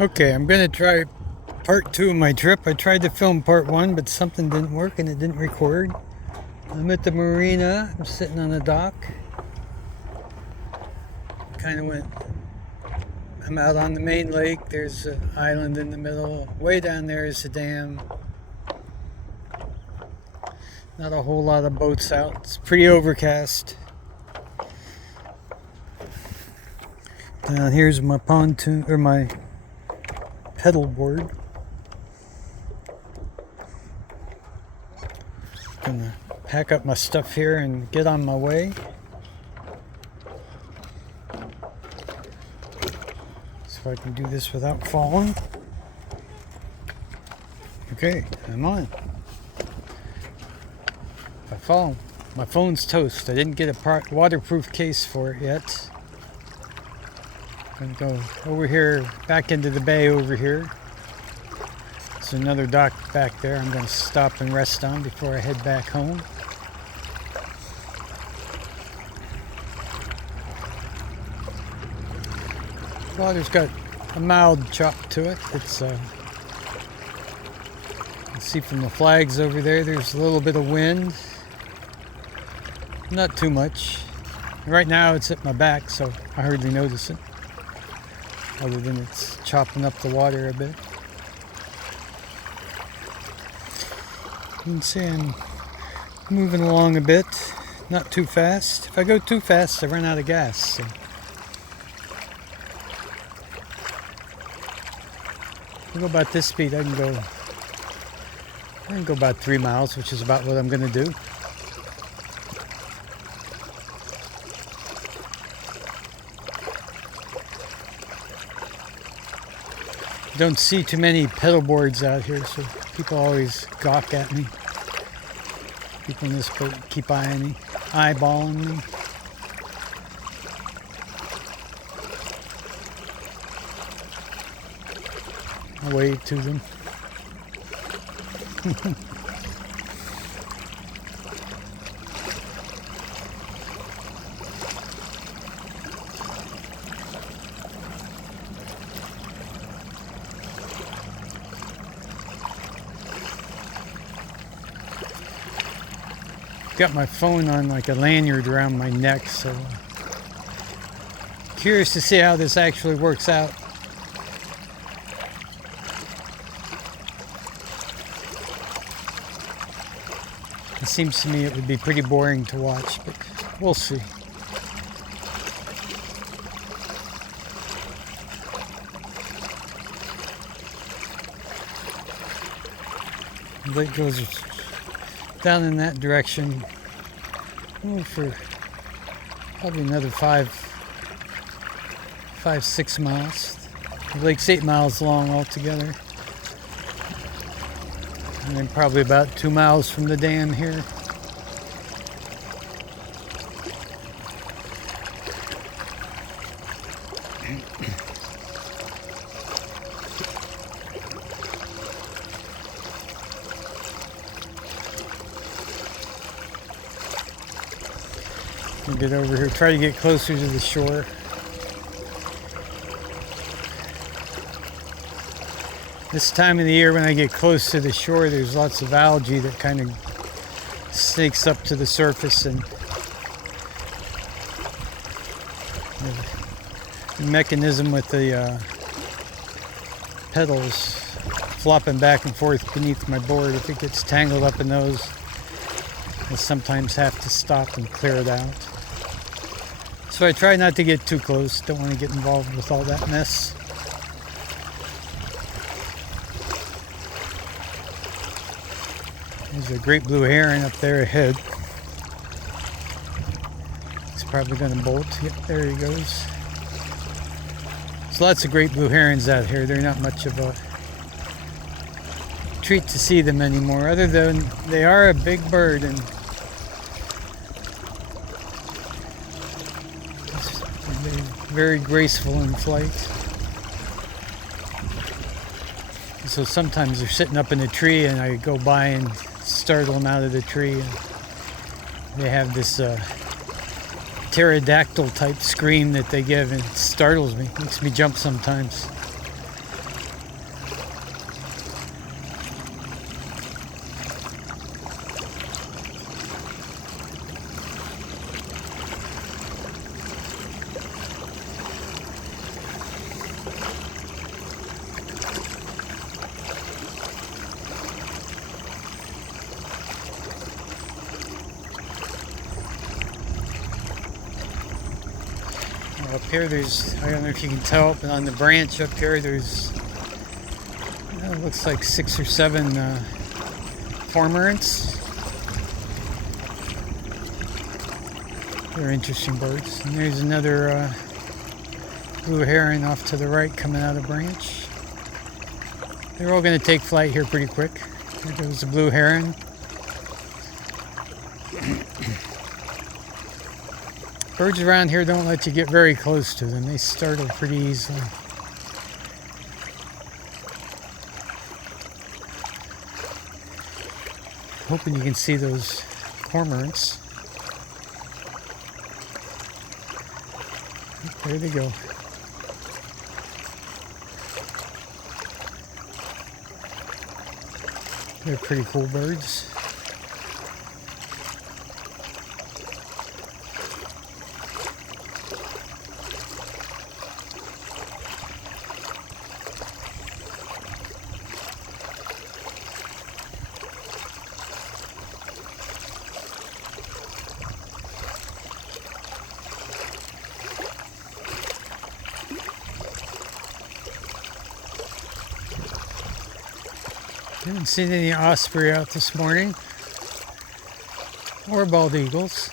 Okay, I'm gonna try part 2 of my trip. I tried to film part 1, but something didn't work and it didn't record. I'm at the marina. I'm sitting on the dock. I'm out on the main lake. There's an island in the middle. Way down there is the dam. Not a whole lot of boats out. It's pretty overcast. Down here's my pontoon, or my pedal board. Gonna pack up my stuff here and get on my way. So I can do this without falling. Okay, I'm on. If I fall, my phone's toast. I didn't get a waterproof case for it yet. I'm gonna go over here, back into the bay over here. There's another dock back there I'm gonna stop and rest on before I head back home. Water's got a mild chop to it. It's you can see from the flags over there, there's a little bit of wind. Not too much. Right now it's at my back, so I hardly notice it. Other than it's chopping up the water a bit. You can see I'm moving along a bit, not too fast. If I go too fast, I run out of gas. So. If I go about this speed, I can go about 3 miles, which is about what I'm going to do. Don't see too many pedal boards out here, so people always gawk at me. People in this boat keep eyeballing me. I wave to them. Got my phone on like a lanyard around my neck, so curious to see how this actually works out. It seems to me it would be pretty boring to watch, but we'll see. The lake goes down in that direction for probably another 6 miles. The lake's 8 miles long altogether. And then probably about 2 miles from the dam here. I'll get over here, try to get closer to the shore. This time of the year when I get close to the shore, there's lots of algae that kind of snakes up to the surface, and the mechanism with the pedals flopping back and forth beneath my board. If it gets tangled up in those, I sometimes have to stop and clear it out. So I try not to get too close. Don't want to get involved with all that mess. There's a great blue heron up there ahead. He's probably going to bolt. Yep, there he goes. There's lots of great blue herons out here. They're not much of a treat to see them anymore, other than they are a big bird and very graceful in flight. So sometimes they're sitting up in a tree and I go by and startle them out of the tree. And they have this pterodactyl type scream that they give, and it startles me, makes me jump sometimes. here there's, I don't know if you can tell, but on the branch up here there's, it looks like 6 or 7 cormorants. They're interesting birds. And there's another blue heron off to the right coming out of the branch. They're all going to take flight here pretty quick. There goes the blue heron. Birds around here don't let you get very close to them. They startle pretty easily. Hoping you can see those cormorants. There they go. They're pretty cool birds. Haven't seen any osprey out this morning, or bald eagles,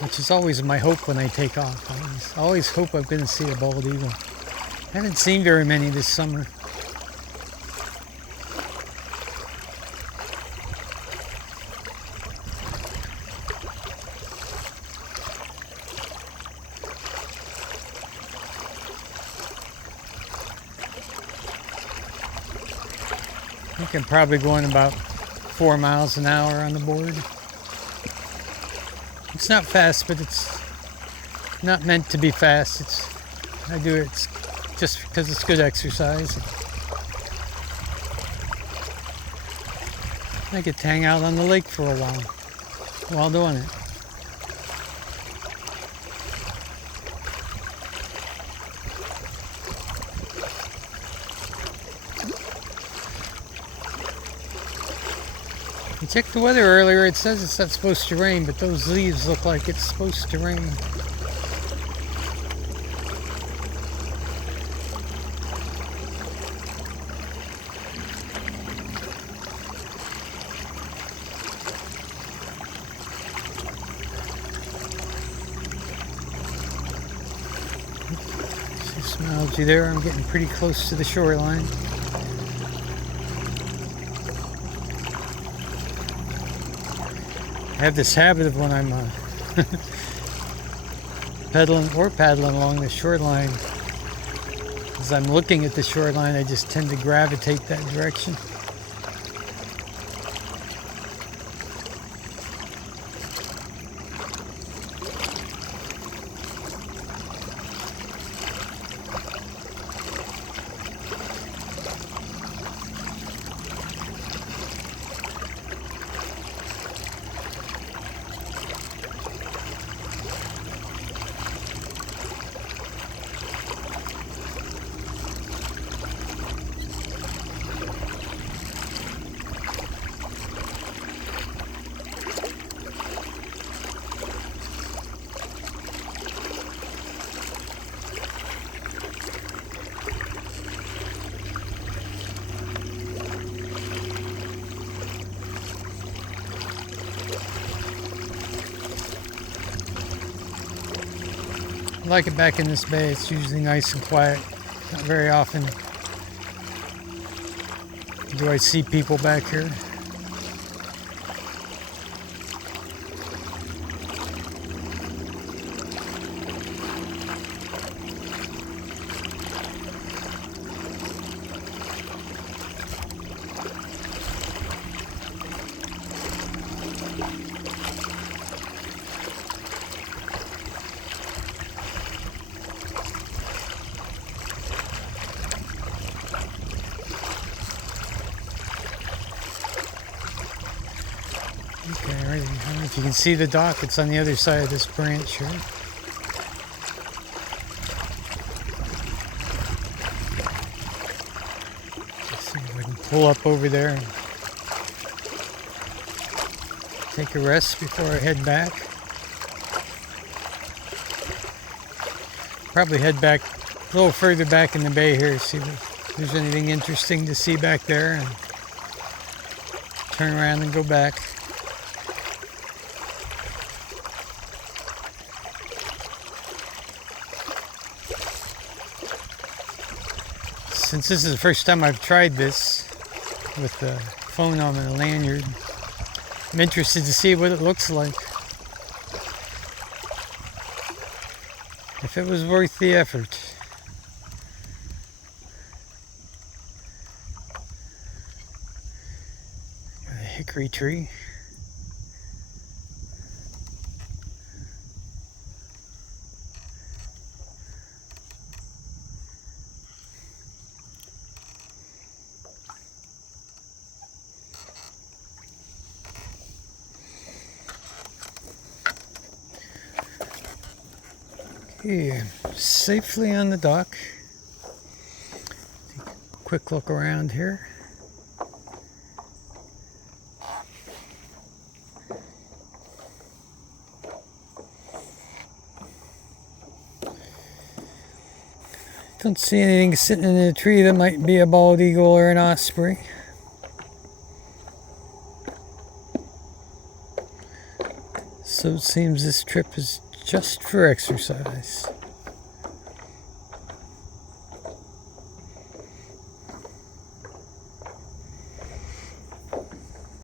which is always my hope when I take off. I always hope I'm going to see a bald eagle. Haven't seen very many this summer. I think I'm probably going about 4 miles an hour on the board. It's not fast, but it's not meant to be fast. I do it just because it's good exercise. I get to hang out on the lake for a while doing it. I checked the weather earlier. It says it's not supposed to rain, but those leaves look like it's supposed to rain. See some algae there. I'm getting pretty close to the shoreline. I have this habit of when I'm pedaling or paddling along the shoreline, as I'm looking at the shoreline, I just tend to gravitate that direction. I like it back in this bay. It's usually nice and quiet. Not very often do I see people back here. Okay, I don't know if you can see the dock. It's on the other side of this branch here. Let's see if I can pull up over there and take a rest before I head back. Probably head back a little further back in the bay here, see if there's anything interesting to see back there, and turn around and go back. Since this is the first time I've tried this with the phone on the lanyard, I'm interested to see what it looks like. If it was worth the effort. Got a hickory tree. Okay, safely on the dock. Take a quick look around here. Don't see anything sitting in a tree that might be a bald eagle or an osprey. So it seems this trip is just for exercise.